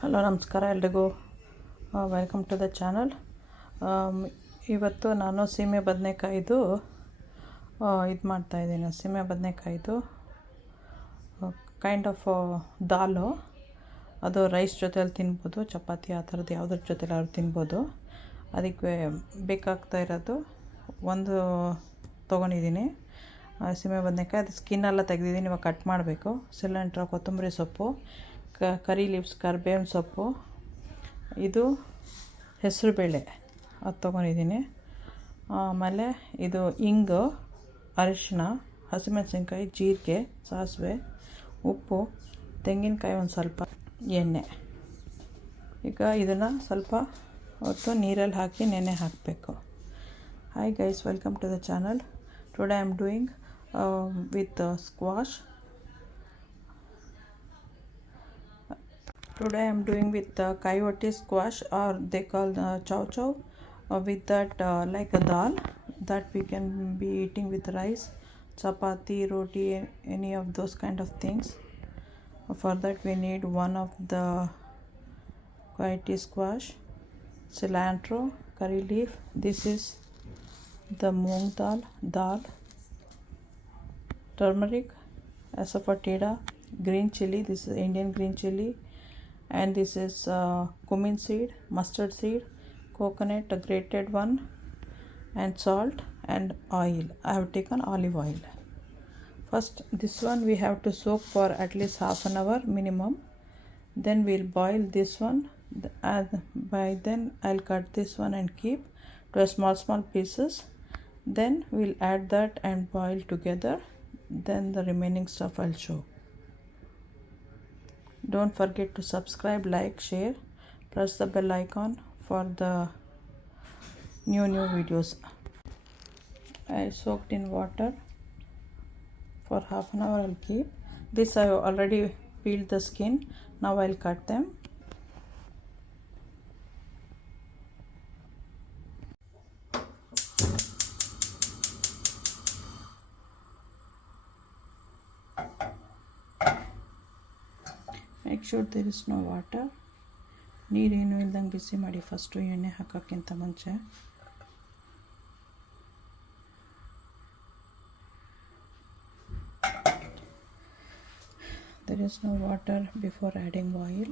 Hello ನಮಸ್ಕಾರ ಎಲ್ರಿಗೂ. Welcome to the channel. ಇವತ್ತು ನಾನು ಸೀಮೆ ಬದನೆಕಾಯ್ದು ಇದು ಮಾಡ್ತಾಯಿದ್ದೀನಿ. ಸೀಮೆ ಬದನೆಕಾಯ್ದು ಕೈಂಡ್ ಆಫ್ ದಾಲು. ಅದು ರೈಸ್ ಜೊತೆಯಲ್ಲಿ ತಿನ್ಬೋದು, ಚಪಾತಿ ಆ ಥರದ್ದು ಯಾವುದ್ರ ಜೊತೆಲಿ ಅವ್ರು ತಿನ್ಬೋದು. ಅದಕ್ಕೆ ಬೇಕಾಗ್ತಾ ಇರೋದು ಒಂದು ತೊಗೊಂಡಿದ್ದೀನಿ ಸೀಮೆ ಬದನೆಕಾಯಿ. ಅದು ಸ್ಕಿನ್ನೆಲ್ಲ ತೆಗೆದಿದ್ದೀನಿ, ಇವಾಗ ಕಟ್ ಮಾಡಬೇಕು. ಸಿಲಿಂಡ್ರ, ಕೊತ್ತಂಬರಿ ಸೊಪ್ಪು, ಕರಿ ಲೀವ್ಸ್, ಕರಿಬೇವಿನ ಸೊಪ್ಪು, ಇದು ಹೆಸರುಬೇಳೆ ಅದು ತೊಗೊಂಡಿದ್ದೀನಿ. ಆಮೇಲೆ ಇದು ಇಂಗು, ಅರಿಶಿನ, ಹಸಿಮೆಣಸಿನ್ಕಾಯಿ, ಜೀರಿಗೆ, ಸಾಸಿವೆ, ಉಪ್ಪು, ತೆಂಗಿನಕಾಯಿ ಒಂದು ಸ್ವಲ್ಪ, ಎಣ್ಣೆ. ಈಗ ಇದನ್ನು ಸ್ವಲ್ಪ ಹೊತ್ತು ನೀರಲ್ಲಿ ಹಾಕಿ ನೆನೆ ಹಾಕಬೇಕು. Hi guys, welcome to the channel. Today I am doing with squash. Today I am doing with coyote squash, or they call chow chow. With that like a dal that we can be eating with rice, chapati, roti, any of those kind of things. For that we need one of the coyote squash, cilantro, curry leaf. This is the moong dal, turmeric, asafoetida, green chili. This is Indian green chili. And this is cumin seed, mustard seed, coconut, a grated one, and salt and oil. I have taken olive oil. First this one we have to soak for at least half an hour minimum. Then we'll boil this one, and by then I'll cut this one and keep to a small pieces. Then we'll add that and boil together. Then the remaining stuff I'll show. Don't forget to subscribe, like, share, press the bell icon for the new videos. I soaked in water for half an hour. I'll keep this. I already peeled the skin. Now I'll cut them. Make sure there is no water. ನೀರೇನು ಇಲ್ದಂಗೆ ಬಿಸಿ ಮಾಡಿ first, ಎಣ್ಣೆ ಹಾಕೋಕ್ಕಿಂತ ಮುಂಚೆ. There is no water before adding oil.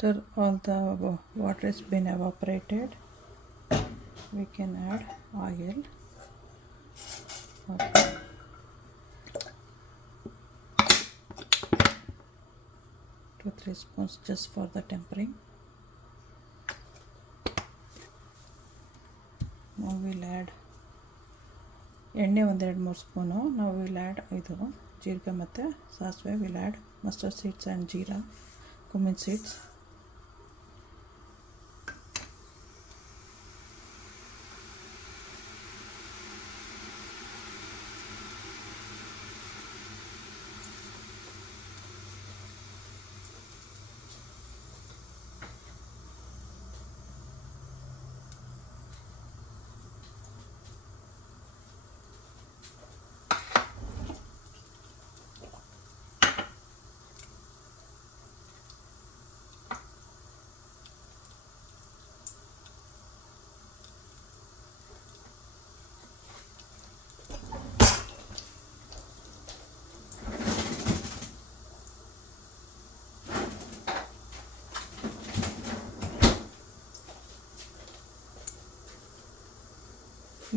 After all the water has been evaporated, we can add oil. Okay. 2-3 spoons just for the tempering. Now we'll add ಎಣ್ಣೆ 1-2-3 spoon. ನಾವು will add ಇದು ಜೀರಿಗೆ ಮತ್ತು ಸಾಸಿವೆ. Will add mustard seeds and jeera, cumin seeds.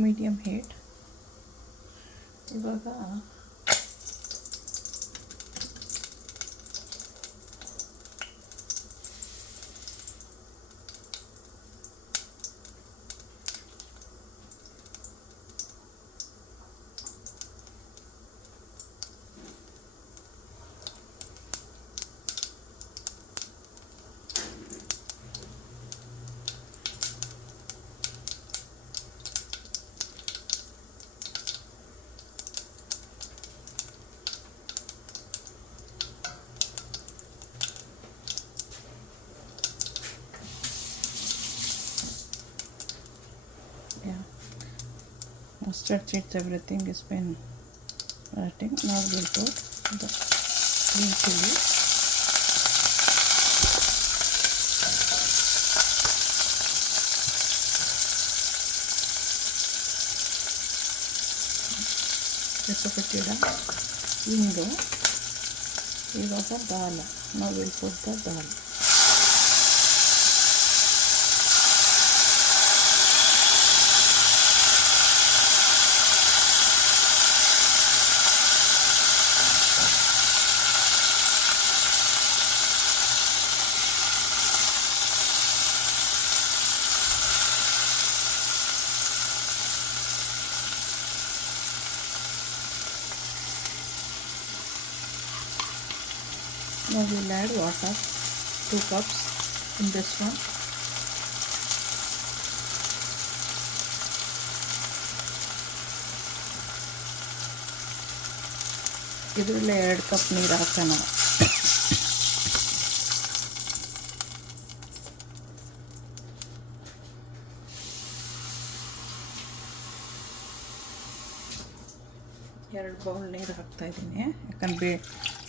Medium heat. ಇವಾಗ Stretch everything is been writing. Now we'll put the green chili. ಹೆಸರುಪಟ್ಟಿಡ ಇಂಗು ಇವಾಗ ದಾಲ್. ನಾವು will put the dal. Now we will add water, 2 cups in this one. ಇದರಲ್ಲಿ 2 cup ನೀರು ಹಾಕೋಣ. ಎರಡು bowl ನೀರು ಹಾಕ್ತಾ ಇದ್ದೀನಿ, ಯಾಕಂದ್ರೆ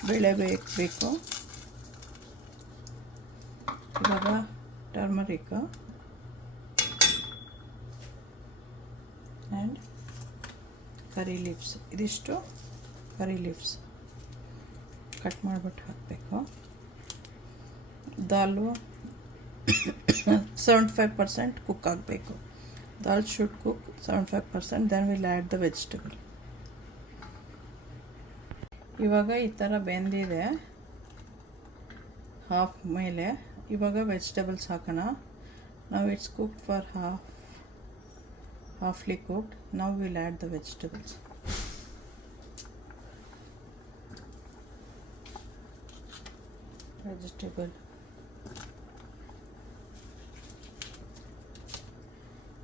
ಬೇಳೆ ಬೇಕಬೇಕು. ಇವಾಗ ಟರ್ಮರಿಕ್ ಆ್ಯಂಡ್ ಕರಿ ಲೀವ್ಸ್, ಇದಿಷ್ಟು ಕರಿ ಲೀವ್ಸ್ ಕಟ್ ಮಾಡಿಬಿಟ್ಟು ಹಾಕಬೇಕು. ದಾಲು 75% ಕುಕ್ ಆಗಬೇಕು. Dal should cook 75%, then will add the vegetable. ಇವಾಗ ಈ ಥರ ಬೆಂದಿದೆ ಹಾಫ್ ಮೇಲೆ. ಇವಾಗ ವೆಜಿಟೇಬಲ್ಸ್ ಹಾಕೋಣ. ನಾವು ಇಟ್ಸ್ ಕುಕ್ಡ್ ಫಾರ್ ಹಾಫ್ಲಿ ಕುಕ್ಡ್. ನಾವು will add the vegetables. vegetable.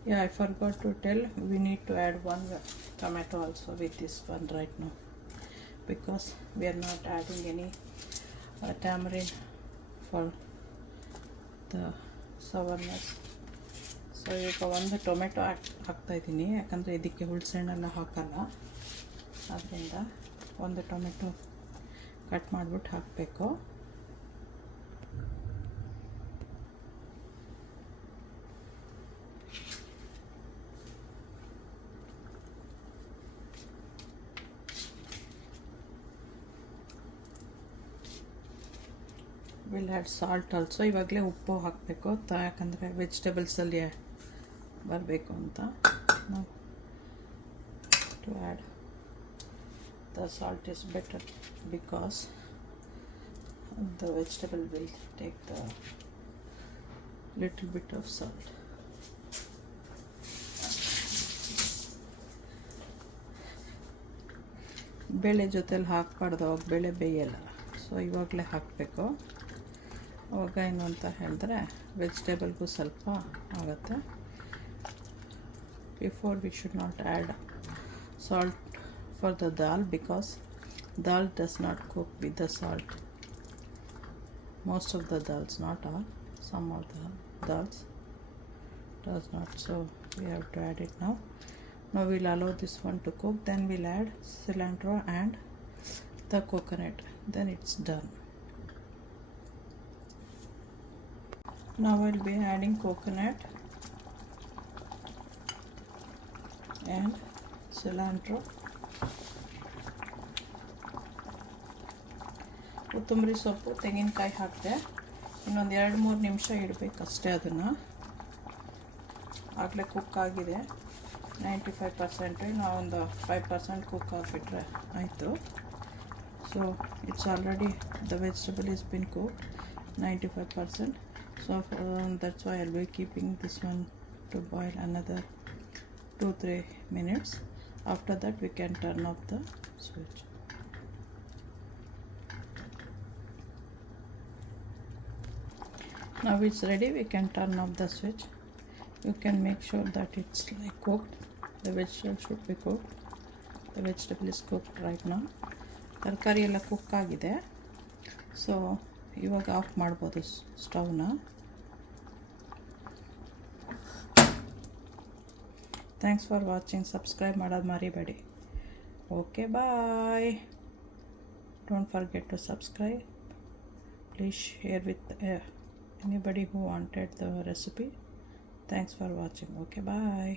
Yeah, I forgot to tell, we need to add one tomato also with this one right now, because we are not adding any tamarind for the sourness. So ಈಗ ಒಂದು tomato ಹಾಕ್ತಾ ಇದ್ದೀನಿ, ಯಾಕಂದರೆ ಇದಕ್ಕೆ ಹುಳ್ಸೆಣ್ಣೆಲ್ಲ ಹಾಕಲ್ಲ. ಆದ್ದರಿಂದ ಒಂದು tomato cut ಮಾಡಿಬಿಟ್ಟು ಹಾಕಬೇಕು. Will add salt also. ಇವಾಗಲೇ ಉಪ್ಪು ಹಾಕಬೇಕು, ಯಾಕಂದರೆ ವೆಜಿಟೇಬಲ್ಸಲ್ಲಿ ಬರಬೇಕು ಅಂತ. ನಾವು to add the salt is better, because the vegetable will take the little bit of salt. ಬೇಳೆ ಜೊತೆಲಿ ಹಾಕಬಾರ್ದು, ಅವಾಗ ಬೇಳೆ ಬೇಯಲ್ಲ. ಸೊ ಇವಾಗಲೇ ಹಾಕಬೇಕು. ಅವಾಗ ಏನು ಅಂತ ಹೇಳಿದ್ರೆ ವೆಜಿಟೇಬಲ್ಗೂ ಸ್ವಲ್ಪ ಆಗುತ್ತೆ. Before we should not add salt for the dal, because dal does not cook with the salt. Most of the dals, not all, some of the dals does not. So we have to add it now. Now we'll allow this one to cook, then we'll add cilantro and the coconut, then it's done. Now I'll be adding coconut and cilantro. ಕೊತ್ತಂಬರಿ ಸೊಪ್ಪು, ತೆಂಗಿನಕಾಯಿ ಹಾಕಿದೆ. ಇನ್ನೊಂದು 2-3 ನಿಮಿಷ ಇಡಬೇಕಷ್ಟೇ ಅದನ್ನು. ಆಗಲೇ cook ಆಗಿದೆ 95%. ನಾವು ಒಂದು 5% ಕುಕ್ ಆಗಿಬಿಟ್ರೆ ಆಯಿತು. So it's already the vegetable is been cooked 95%. So that's why I'll be keeping this one to boil another 2-3 minutes. After that we can turn off the switch. Now it's ready, we can turn off the switch. You can make sure that it's like cooked. The vegetable should be cooked. The vegetable is cooked right now. ತರಕಾರಿ ಎಲ್ಲ cook ಆಗಿದೆ. So ಇವಾಗ off ಮಾಡ್ಬೋದು ಸ್ಟವ್ನ. Thanks for watching. Subscribe ಮಾಡೋದು ಮರಿಬೇಡಿ. Okay bye. Don't forget to subscribe. Please share with anybody who wanted the recipe. Thanks for watching. Okay, bye.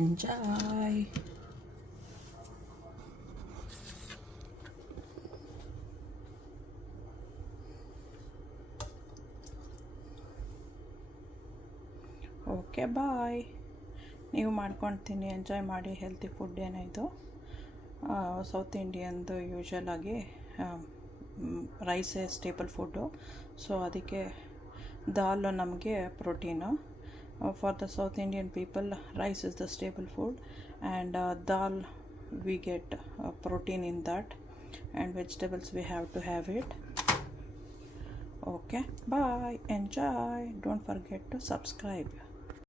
Enjoy. Okay bye. ನೀವು ಮಾಡ್ಕೊಳ್ತೀನಿ, ಎಂಜಾಯ್ ಮಾಡಿ. ಹೆಲ್ತಿ ಫುಡ್ ಏನಾಯಿತು, south ಇಂಡಿಯನ್ದು usual ಆಗಿ ರೈಸೇ staple food. So ಅದಕ್ಕೆ ದಾಲ್ ನಮಗೆ protein. For the South Indian people, rice is the staple food, and dal we get protein in that, and vegetables we have to have it. Okay, bye, enjoy. Don't forget to subscribe.